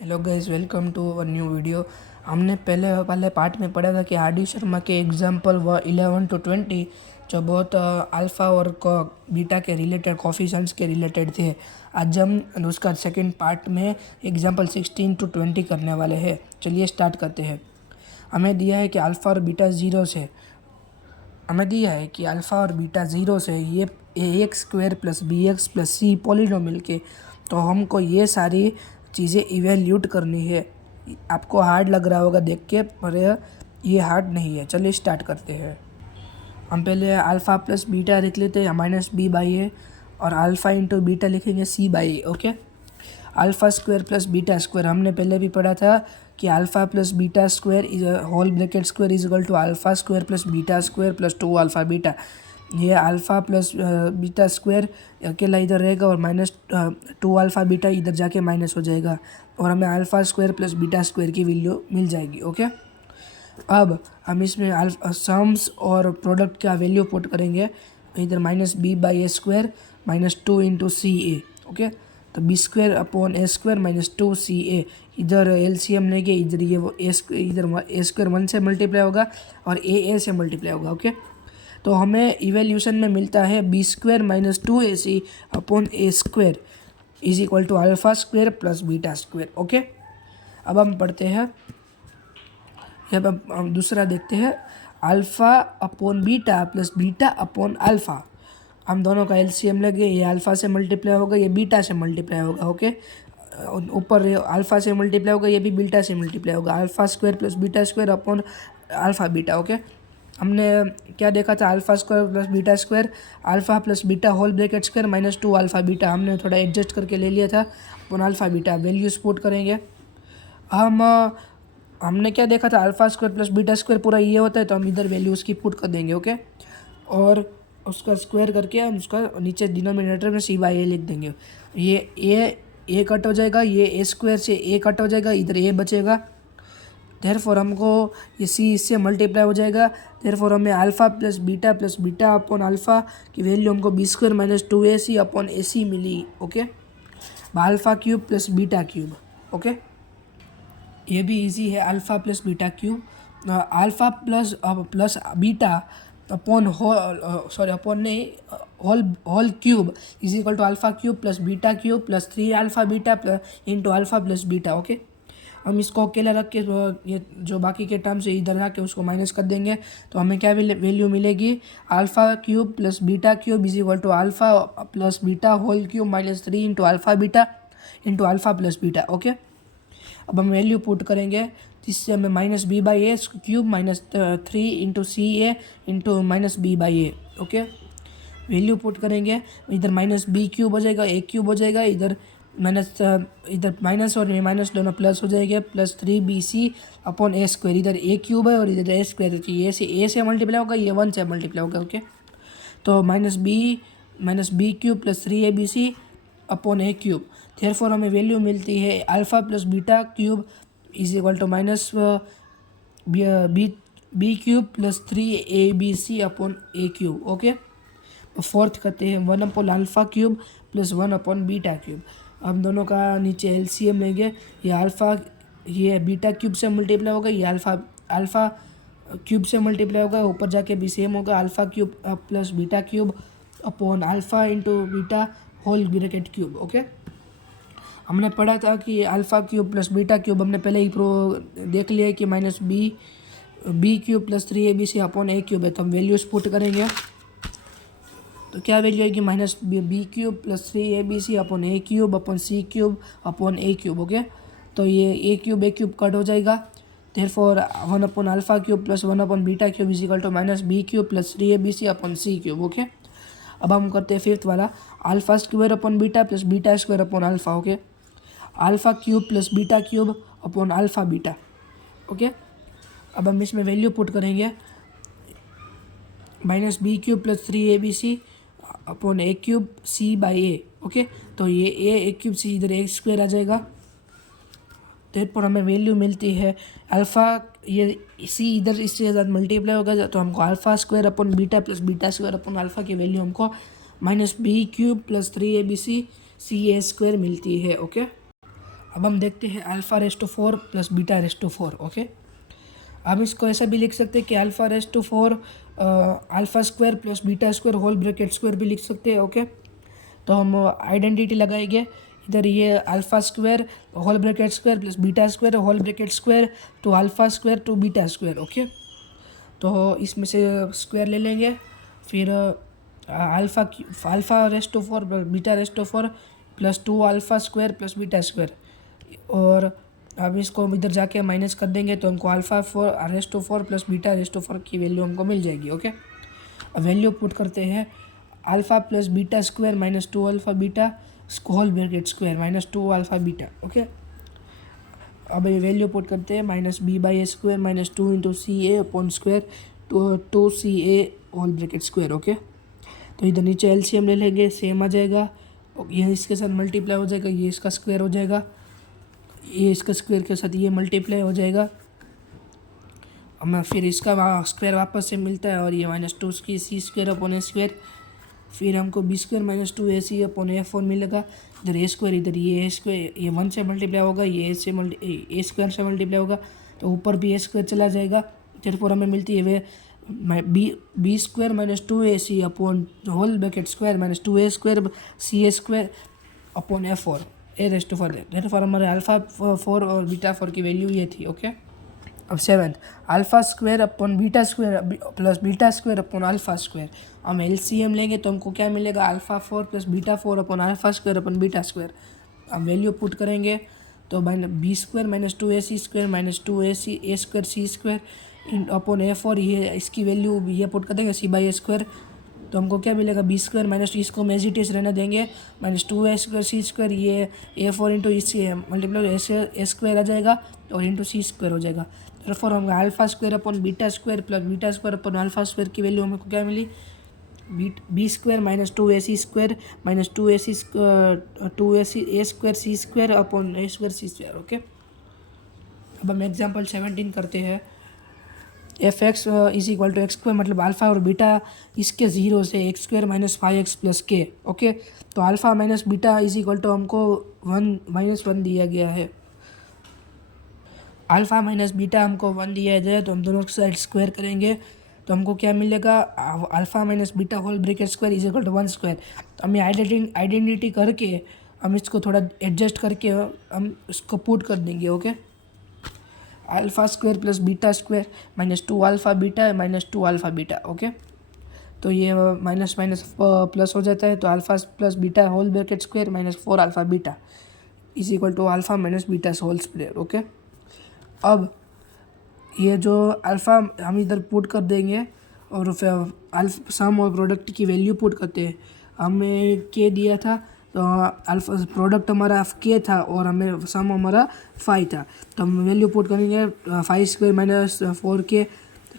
Hello guys, welcome to our new video. हमने पहले वाले पार्ट में पढ़ा था कि आर डी शर्मा के एग्जाम्पल व 11 to 20 जो बहुत अल्फ़ा और बीटा के रिलेटेड कोफिशिएंट्स के रिलेटेड थे। आज हम उसका सेकंड पार्ट में एग्जाम्पल 16 to 20 करने वाले हैं। चलिए स्टार्ट करते हैं। हमें दिया है कि अल्फ़ा और बीटा ज़ीरो से ये ax² + bx + c पॉलिनोमियल के, तो हमको ये सारी चीज़ें इवेल्यूट करनी है। आपको हार्ड लग रहा होगा देख के, पर ये हार्ड नहीं है। चलिए स्टार्ट करते हैं। हम पहले अल्फ़ा प्लस बीटा लिख लेते हैं -b/a, और अल्फ़ा इंटू बीटा लिखेंगे c/a। Okay, alpha square plus beta square हमने पहले भी पढ़ा था कि alpha plus beta square is whole bracket square is equal to alpha square plus beta square plus 2 alpha beta. ये अल्फ़ा प्लस बीटा स्क्वायर अकेला इधर रहेगा और -2 अल्फ़ा बीटा इधर जाके माइनस हो जाएगा, और हमें alpha square plus beta square की वैल्यू मिल जाएगी। ओके, अब हम इसमें सम्स और प्रोडक्ट का वैल्यू पुट करेंगे। इधर -b/a² -2 इंटू ca। ओके, तो b² - 2ca, इधर एलसीएम लेंगे, इधर ये इधर a² 1 से मल्टीप्लाई होगा और a से मल्टीप्लाई होगा। ओके, तो हमें इवेल्यूशन में मिलता है b² - 2ac upon a² is equal to alpha square plus beta square. Okay, अब हम पढ़ते हैं। अब हम दूसरा देखते हैं, alpha upon beta plus beta upon alpha. हम दोनों का एलसीएम लेंगे, ये अल्फ़ा से मल्टीप्लाई होगा, ये बीटा से मल्टीप्लाई होगा। ओके, ऊपर अल्फ़ा से मल्टीप्लाई होगा, ये भी बीटा से मल्टीप्लाई होगा। Alpha square plus beta square upon alpha beta. Okay, हमने क्या देखा था, alpha square plus beta square, alpha plus beta whole bracket square -2 alpha beta. हमने थोड़ा एडजस्ट करके ले लिया था upon alpha beta. Values put करेंगे। हमने क्या देखा था, alpha square plus beta square पूरा ये होता है, तो हम इधर वैल्यू उसकी पुट कर देंगे। ओके, और उसका स्क्वायर करके हम उसका नीचे डिनोमिनेटर में c/a लिख देंगे। ये a कट हो जाएगा, ये a² से a कट हो जाएगा, इधर a बचेगा। देयरफॉर हमको ये c इससे मल्टीप्लाई हो जाएगा। देयरफॉर हमें alpha plus beta upon alpha की वैल्यू हमको b² - 2ac अपॉन ac मिली। Okay, alpha cube plus beta cube. Okay, ये भी इजी है, alpha plus beta cube, alpha plus beta upon whole cube is equal to alpha cube plus beta cube plus 3 alpha beta into alpha plus beta. Okay, हम इसको अकेला रख के ये जो बाकी के टर्म्स है इधर आके उसको माइनस कर देंगे, तो हमें क्या वैल्यू मिलेगी, alpha cube plus beta cube is equal to alpha plus beta whole cube -3 into alpha beta into alpha plus beta. Okay, अब हम वैल्यू पुट करेंगे, जिससे हमें -b/a³ -3 into ca into -b/a। Okay, value put करेंगे, इधर -b³ हो जाएगा, a³ हो जाएगा, इधर माइनस और माइनस दोनों प्लस हो जाएंगे, प्लस 3bc अपॉन a²। इधर a³ है और इधर a² है, ये a से मल्टीप्लाई होगा, ये 1 से मल्टीप्लाई होगा। ओके, तो -b³ plus 3abc upon a³। Therefore हमें वैल्यू मिलती है alpha plus beta cube is equal to -b³ plus 3abc upon a³। Okay, fourth करते हैं, 1 upon alpha cube plus 1 upon beta cube. हम दोनों का नीचे एलसीएम लेंगे, ये बीटा क्यूब से मल्टीप्लाई होगा, ये अल्फ़ा क्यूब से मल्टीप्लाई होगा, ऊपर जाके भी सेम होगा, alpha cube plus beta cube upon alpha into beta whole bracket cube. Okay, हमने पढ़ा था कि alpha cube plus beta cube हमने पहले ही देख लिया है कि -b³ plus 3abc upon a³ है, तो हम वैल्यूज पुट करेंगे। तो क्या वैल्यू आएगी, -b³ plus 3abc upon a³ upon c³ upon a³। Okay, तो ये a³ कट हो जाएगा। Therefore 1 upon alpha cube plus 1 upon beta cube is equal to -b³ plus 3abc upon c³। Okay, अब हम करते हैं फिफ्थ वाला, alpha square upon beta plus beta square upon alpha. Okay, alpha cube plus beta cube upon alpha beta. Okay, अब हम इसमें value put करेंगे, -b³ plus 3abc upon a³ c/a। Okay, तो ये a³ से इधर a² आ जाएगा। देयरफॉर हमें वैल्यू मिलती है अल्फ़ा, ये c इधर इससे साथ मल्टीप्लाई होगा, तो हमको alpha square upon beta plus beta square upon alpha की वैल्यू हमको -b³ प्लस 3abc ca² मिलती है। ओके, अब हम देखते हैं alpha raise to 4 plus beta raise to 4। Okay, हम इसको ऐसा भी लिख सकते हैं कि alpha raise to 4 alpha square plus beta square whole bracket square भी लिख सकते हैं। ओके, तो हम आइडेंटिटी लगाएंगे। इधर ये alpha square whole bracket square plus beta square whole bracket square two alpha square two beta square. Okay, तो इसमें से स्क्वायर ले लेंगे, फिर alpha raise to 4 beta raise to 4 plus 2 alpha square plus beta square, और अब इसको इधर जाके माइनस कर देंगे तो हमको alpha 4 raise to 4 plus beta raise to 4 की वैल्यू हमको मिल जाएगी। ओके, अब वैल्यू पुट करते हैं। Alpha plus beta square minus 2 alpha beta whole bracket square minus 2 alpha beta. Okay, अब ये वैल्यू पुट करते हैं। Minus B by A square minus 2 into C A upon square two C A whole bracket square. Okay, तो इधर नीचे LCM ले लेंगे, same आ जाएगा, ये इसके साथ मल्टीप्लाई हो जाएगा, ये इसका स्क्वायर हो जाएगा, ये इसका स्क्वायर के साथ ये मल्टीप्लाई हो जाएगा, हमें फिर इसका स्क्वायर वापस से मिलता है, और ये माइनस 2 की सी स्क्वायर अपॉन ए स्क्वायर, फिर हमको B square minus 2 A C upon A 4 मिलेगा। इधर ए स्क्वायर, इधर ये ए स्क्वायर, ये 1 से मल्टीप्लाई होगा, ये ए स्क्वायर से मल्टीप्लाई होगा, तो ऊपर भी ए स्क्वायर चला जाएगा। फिर हमें मिलती है वे B square minus 2 A C upon whole bracket square minus 2 A square C A square upon A 4 A raise to 4। Therefore हमारे अल्फ़ा 4 और बीटा 4 की वैल्यू ये थी। ओके, अब 7 alpha square upon beta square plus beta square upon alpha square. हम LCM लेंगे तो हमको क्या मिलेगा, alpha 4 plus beta 4 upon alpha square upon beta square. हम वैल्यू पुट करेंगे तो B square minus 2 A C square minus 2 A C A square C square upon A 4, ये इसकी वैल्यू ये पुट कर देंगे सी बाई ए स्क्वायर, तो हमको क्या मिलेगा, बी स्क्वायर माइनस इसको हम एज इट इज़ रहने देंगे, minus 2 A square C square, ये ए 4 इंटू इससे मल्टीप्लाई ए स्क्वायर आ जाएगा और इंटू सी स्क्वायर हो जाएगा। तherefore हम alpha square upon beta square plus beta square upon alpha square की वैल्यू हमको क्या मिली, B square minus 2 A C square minus 2 A C A square C square upon A square C square. Okay, अब हम example 17 करते हैं। F X is equal to X square, मतलब alpha और beta इसके ज़ीरो से X square minus 5x plus K. Okay, तो alpha minus beta is equal to हमको 1 दिया गया है। अल्फ़ा माइनस बीटा हमको 1 दिया जाए तो हम दोनों साइड स्क्वायर करेंगे तो हमको क्या मिलेगा, alpha minus beta whole bracket square is equal to 1 square. तो हमें आइडेंटिटी करके हम इसको थोड़ा एडजस्ट करके हम इसको पुट कर देंगे। Okay, alpha square plus beta square minus 2 alpha beta minus 2 alpha beta. Okay, तो ये माइनस माइनस प्लस हो जाता है, तो alpha plus beta whole bracket square minus 4 alpha beta is equal to alpha minus beta whole square. Okay, अब ये जो alpha हम इधर पुट कर देंगे और फिर सम और प्रोडक्ट की वैल्यू पुट करते हैं। हमें के दिया था तो अल्फ़ा प्रोडक्ट हमारा के था और हमें सम हमारा 5 था, तो हम वैल्यू पुट करेंगे 5 square minus 4k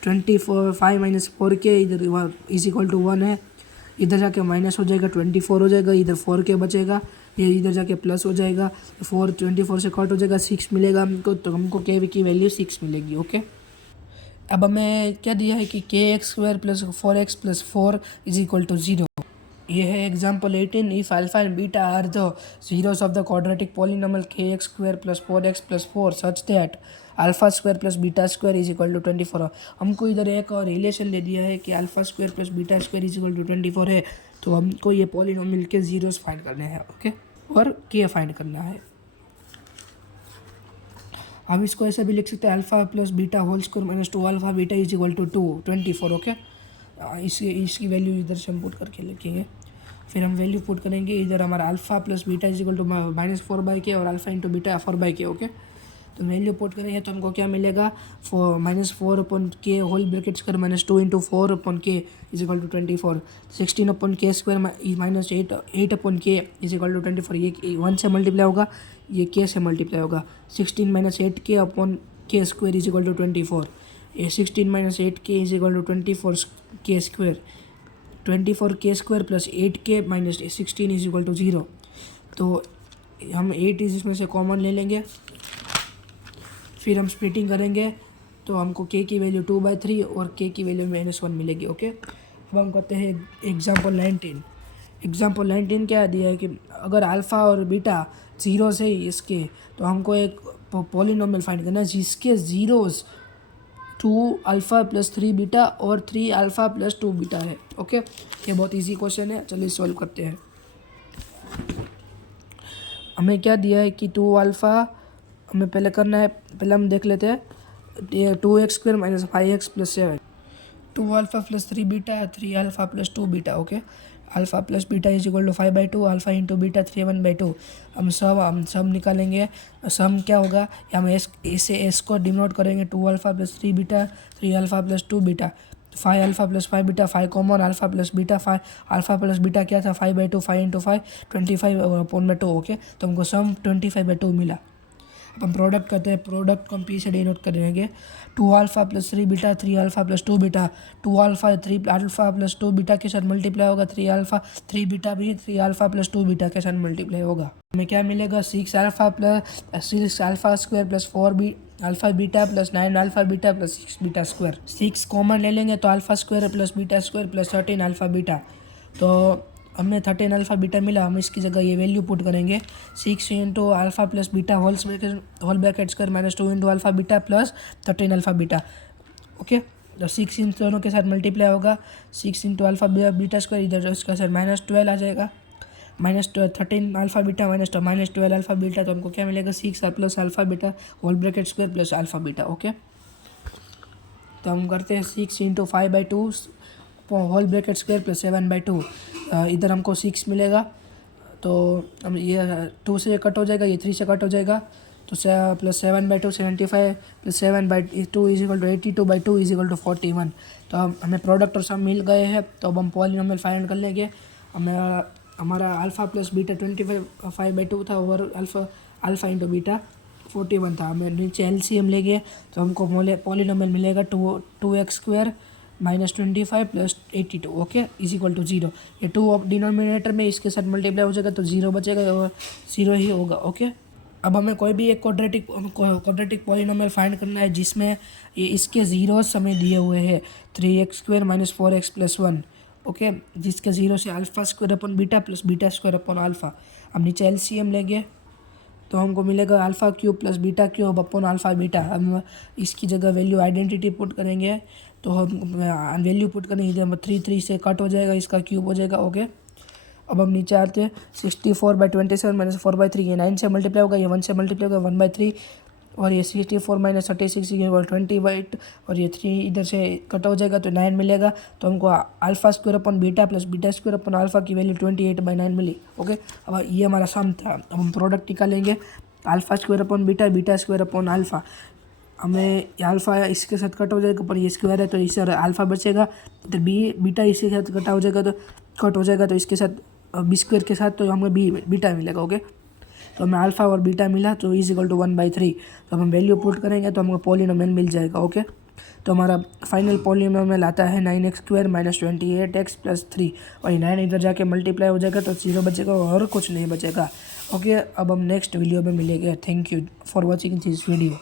24 5 minus 4k इधर इज इक्वल टू 1 है, इधर जाके माइनस हो जाएगा 24 हो जाएगा, इधर 4k बचेगा, ये इधर जाके प्लस हो जाएगा, 24 से कट हो जाएगा, 6 मिलेगा हमको, तो हमको के की वैल्यू 6 मिलेगी। ओके, अब हमें क्या दिया है कि K X square plus 4x plus 4 is equal to 0। ये है example 18। If alpha and beta are the zeros of the quadratic polynomial K X square plus 4x plus 4 such that alpha square plus beta square is equal to 24। हमको इधर एक और relation दे दिया है कि alpha square plus beta square is equal to 24 है, तो हमको ये पॉलिनोमियल के जीरोस फाइंड करने हैं। ओके, और के फाइंड करना है। हम इसको ऐसे भी लिख सकते हैं, alpha plus beta whole square minus 2 alpha beta is equal to 24। Okay, इसकी वैल्यू इधर से हम पुट करके लिखेंगे, फिर हम वैल्यू पुट करेंगे इधर हमारा alpha plus beta is equal to minus 4/k और alpha into beta 4/k। Okay, तो वैल्यू पुट करेंगे तो हमको क्या मिलेगा, minus 4 upon K whole bracket square minus 2 into 4 upon K is equal to 24, 16 upon K square minus 8 upon K is equal to 24। ये 1 से multiply होगा, ये के से मल्टीप्लाई होगा, 16 minus 8k upon K square is equal to 24, ये 16 minus 8k is equal to 24 K square, 24 K square plus 8k minus 16 is equal to 0। तो हम 8 इज इसमें से कॉमन ले लेंगे, फिर हम स्प्लिटिंग करेंगे तो हमको k की वैल्यू 2/3 और k की वैल्यू -1 मिलेगी। ओके, अब हम करते हैं एग्जाम्पल 19। एग्जाम्पल 19 क्या दिया है कि अगर अल्फ़ा और बीटा ज़ीरो से इसके, तो हमको एक पॉलिनोमियल फाइंड करना है जिसके ज़ीरोज़ 2α + 3 बीटा और 3α + 2 बीटा है। ओके, ये बहुत इजी क्वेश्चन है, चलिए सॉल्व करते हैं। हमें क्या दिया है कि 2α हमें पहले करना है, पहले हम देख लेते हैं 2x² - 5x + 7, 2α + 3 beta 3α + 2 beta. Okay, alpha plus beta is equal to 5/2, alpha into beta 3/1/2। हम सब निकालेंगे, सम क्या होगा, हम इसे एस को डिनोट करेंगे 2α + 3 beta 3α + 2 beta, 5α + 5 beta, 5 common, alpha plus beta 5, alpha plus beta क्या था 5/2, 5 इंटू 5 25/2। ओके, तो हमको सम 25/2 मिला। अब हम प्रोडक्ट करते हैं, प्रोडक्ट को हम पी से डिनोट करेंगे 2α + 3 बीटा 3α + 2 बीटा, 2α 3α + 2 बीटा के साथ मल्टीप्लाई होगा, 3 बीटा भी 3α + 2 बीटा के साथ मल्टीप्लाई होगा। हमें क्या मिलेगा 6α square + 4 alpha beta + 9α beta + 6 beta square. 6 common ले लेंगे तो alpha square + beta square + 13α beta, तो हमें 13α बीटा मिला। हम इसकी जगह ये वैल्यू पुट करेंगे 6 into alpha plus beta whole bracket square -2 into alpha beta plus 13α beta. Okay, तो 6 इन दोनों के साथ मल्टीप्लाई होगा, 6 इंटू अल्फ़ा बीटा स्क्वायर, इधर इसका साथ -12 आ जाएगा, -13α बीटा -12α बीटा, तो हमको क्या मिलेगा 6 plus alpha beta whole bracket square plus alpha beta. Okay, तो हम करते हैं 6 into 5/2 whole bracket square plus 7/2, इधर हमको 6 मिलेगा, तो हम ये 2 से कट हो जाएगा, ये 3 से कट हो जाएगा, तो plus 7/2 75 plus 7/2 is equal to 82/2 is equal to 41। तो हमें प्रोडक्ट और सम मिल गए हैं, तो अब हम पॉलिनोमियल फाइंड कर लेंगे। हमें हमारा अल्फ़ा प्लस बीटा 25/2 था और अल्फ़ा इंटू बीटा 41 था। हमें नीचे एलसीएम लेंगे तो हमको पॉलिनोमियल मिलेगा 2x² - 25 + 82। Okay, is equal to 0। ये 2 डिनोमिनेटर में इसके साथ मल्टीप्लाई हो जाएगा तो 0 बचेगा और 0 ही होगा। ओके, अब हमें कोई भी एक क्वाड्रेटिक पॉलिनोमियल फाइंड करना है जिसमें ये इसके ज़ीरोस हमें दिए हुए हैं 3x² - 4x + 1। ओके, जिसके ज़ीरो से alpha square upon beta plus beta square upon alpha. हम नीचे एलसीएम लेंगे तो हमको मिलेगा alpha cube plus beta cube अपन अल्फ़ा बीटा। हम इसकी जगह वैल्यू आइडेंटिटी पुट करेंगे, तो हम वैल्यू पुट करेंगे, इधर हम 3 से कट हो जाएगा, इसका क्यूब हो जाएगा। ओके, अब हम नीचे आते हैं 64/27 - 4/3, ये 9 से मल्टीप्लाई होगा, ये 1 से मल्टीप्लाई होगा 1/3, और ये 64 - 36 इक्वल 20/8, और ये 3 इधर से कट हो जाएगा तो 9 मिलेगा। तो हमको alpha square upon beta plus beta square upon alpha की वैल्यू 28/9 मिली। ओके, अब ये हमारा सम था। अब हम प्रोडक्ट निकालेंगे alpha square upon beta beta square upon alpha. हमें अल्फ़ा इसके साथ कट हो जाएगा, पर ये स्क्वायर है तो इससे अल्फ़ा बचेगा, तो बीटा इसके साथ कट हो जाएगा तो इसके साथ बी स्क्वायर के साथ, तो हमें बीटा मिलेगा। ओके, तो हमें अल्फ़ा और बीटा मिला, तो इज इक्वल टू 1/3। तो हम वैल्यू पुट करेंगे तो हमको पॉलिनोमियल मिल जाएगा। ओके, तो हमारा फाइनल पॉलिनोमियल आता है 9x² - 28x + 3, और 9 इधर जाके मल्टीप्लाई हो जाएगा तो 0 बचेगा और कुछ नहीं बचेगा। ओके, अब हम नेक्स्ट वीडियो में मिलेंगे। Thank you for watching this video.